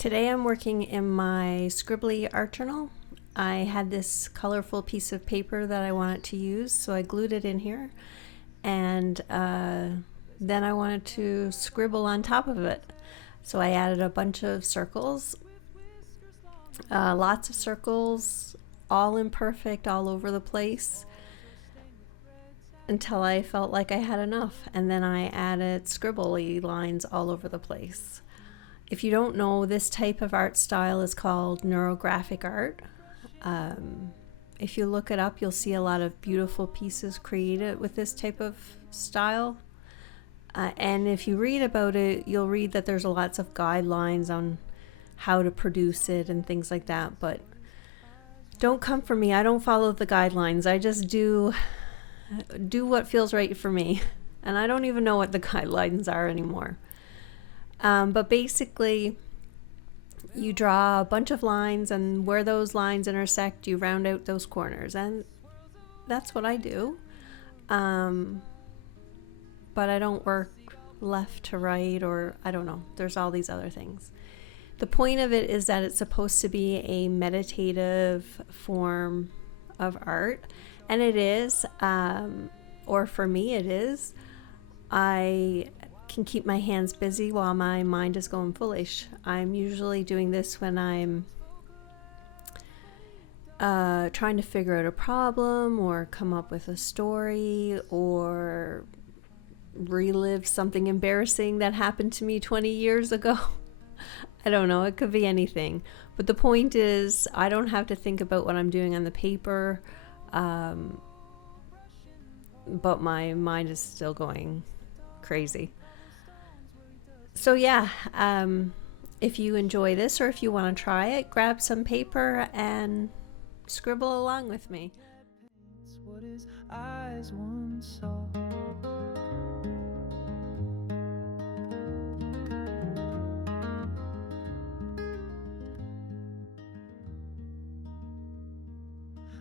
Today I'm working in my Scribbly art journal. I had this colorful piece of paper that I wanted to use, so I glued it in here, and then I wanted to scribble on top of it. So I added a bunch of circles, lots of circles, all imperfect, all over the place, until I felt like I had enough, and then I added scribbly lines all over the place. If you don't know, this type of art style is called neurographic art. If you look it up, you'll see a lot of beautiful pieces created with this type of style. And if you read about it, you'll read that there's lots of guidelines on how to produce it and things like that. But don't come for me. I don't follow the guidelines. I just do what feels right for me. And I don't even know what the guidelines are anymore. But basically, you draw a bunch of lines, and where those lines intersect, you round out those corners. And that's what I do. But I don't work left to right, or I don't know. There's all these other things. The point of it is that it's supposed to be a meditative form of art. And it is, or for me it is. I can keep my hands busy while my mind is going foolish. I'm usually doing this when I'm trying to figure out a problem or come up with a story or relive something embarrassing that happened to me 20 years ago. I don't know, it could be anything. But the point is, I don't have to think about what I'm doing on the paper, but my mind is still going crazy. So yeah, if you enjoy this or if you want to try it, grab some paper and scribble along with me. It's what his eyes once saw.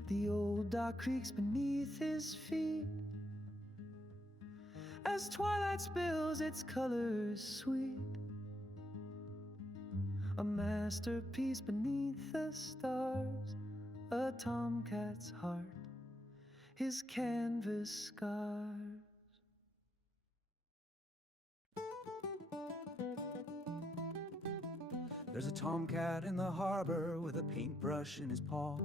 The old dark creaks beneath his feet as twilight spills its colors sweet. A masterpiece beneath the stars, a tomcat's heart, his canvas scars. There's a tomcat in the harbor with a paintbrush in his paw,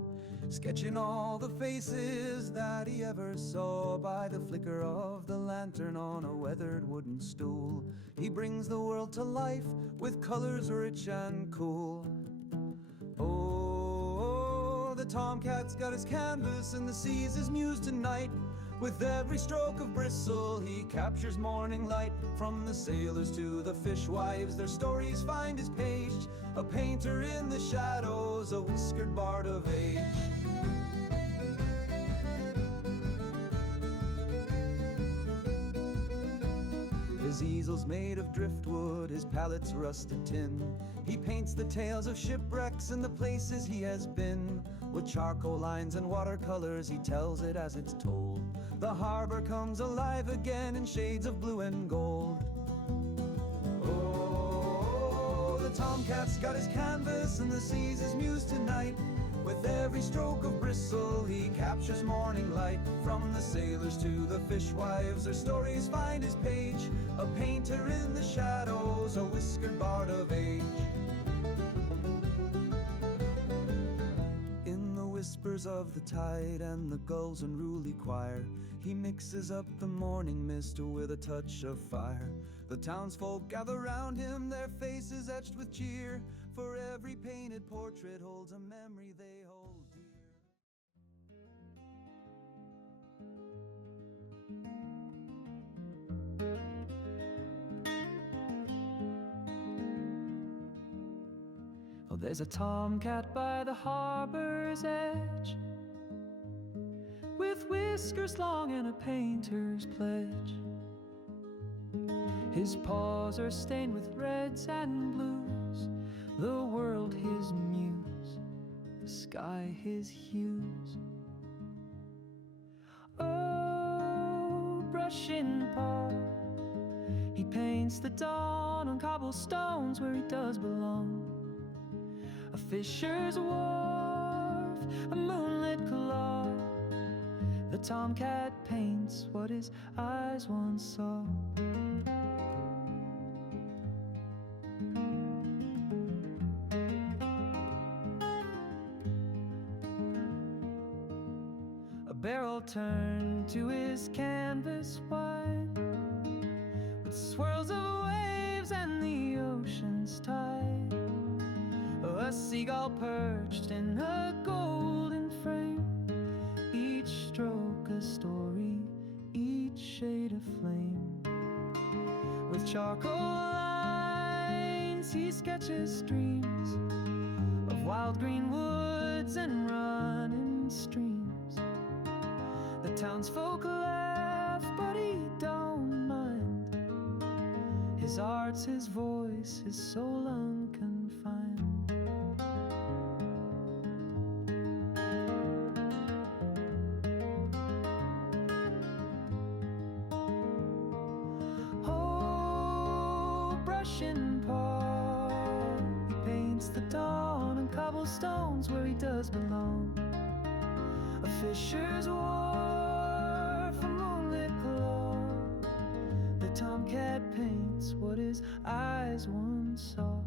sketching all the faces that he ever saw. By the flicker of the lantern on a weathered wooden stool, he brings the world to life with colors rich and cool. Oh, the tomcat's got his canvas and the sea's his muse tonight. With every stroke of bristle, he captures morning light. From the sailors to the fishwives, their stories find his page. A painter in the shadows, a whiskered bard of age. His easel's made of driftwood, his palettes rusted tin. He paints the tales of shipwrecks and the places he has been. With charcoal lines and watercolors, he tells it as it's told. The harbor comes alive again in shades of blue and gold. Oh, the tomcat's got his canvas and the sea's his muse tonight. With every stroke of bristle, he captures morning light. From the sailors to the fishwives, their stories find his page. A painter in the shadows, a whiskered bard of age. In the whispers of the tide and the gull's unruly choir, he mixes up the morning mist with a touch of fire. The townsfolk gather round him, their faces etched with cheer. For every painted portrait holds a memory they hold dear. Oh, there's a tomcat by the harbor's edge, with whiskers long and a painter's pledge. His paws are stained with reds and blues, the world his muse, the sky his hues. Oh, brushing paw, he paints the dawn on cobblestones where he does belong. fisher's wharf, a moonlit claw. The tomcat paints what his eyes once saw. A barrel turned to his canvas wide, with swirls of waves and the ocean's tide. A seagull perched in a golden frame, each stroke a story, each shade a flame. With charcoal lines he sketches streams of wild green woods and running streams. The townsfolk laugh, but he don't mind. His art's his voice, his soul unconfined. Oh, brush and paw, he paints the dawn on cobblestones where he does belong. A fisher's wharf, a moonlit claw. The tomcat paints what his eyes once saw.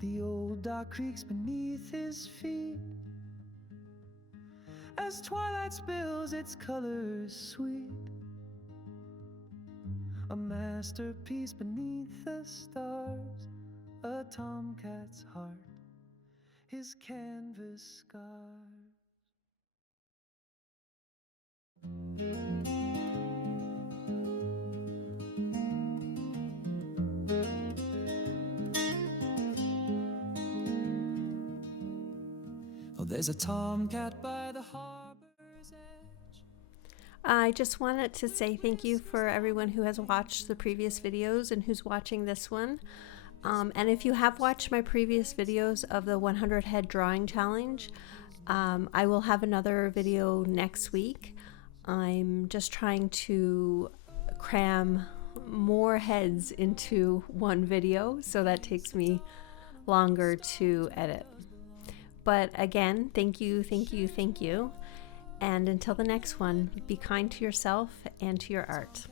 The old dock creaks beneath his feet as twilight spills its colors sweet. A masterpiece beneath the stars, a tomcat's heart, his canvas scars. Oh, there's a tomcat by the harbor's edge. I just wanted to say thank you for everyone who has watched the previous videos and who's watching this one. And if you have watched my previous videos of the 100 head drawing challenge, I will have another video next week. I'm just trying to cram more heads into one video, so that takes me longer to edit. But again, thank you, thank you, thank you. And until the next one, be kind to yourself and to your art.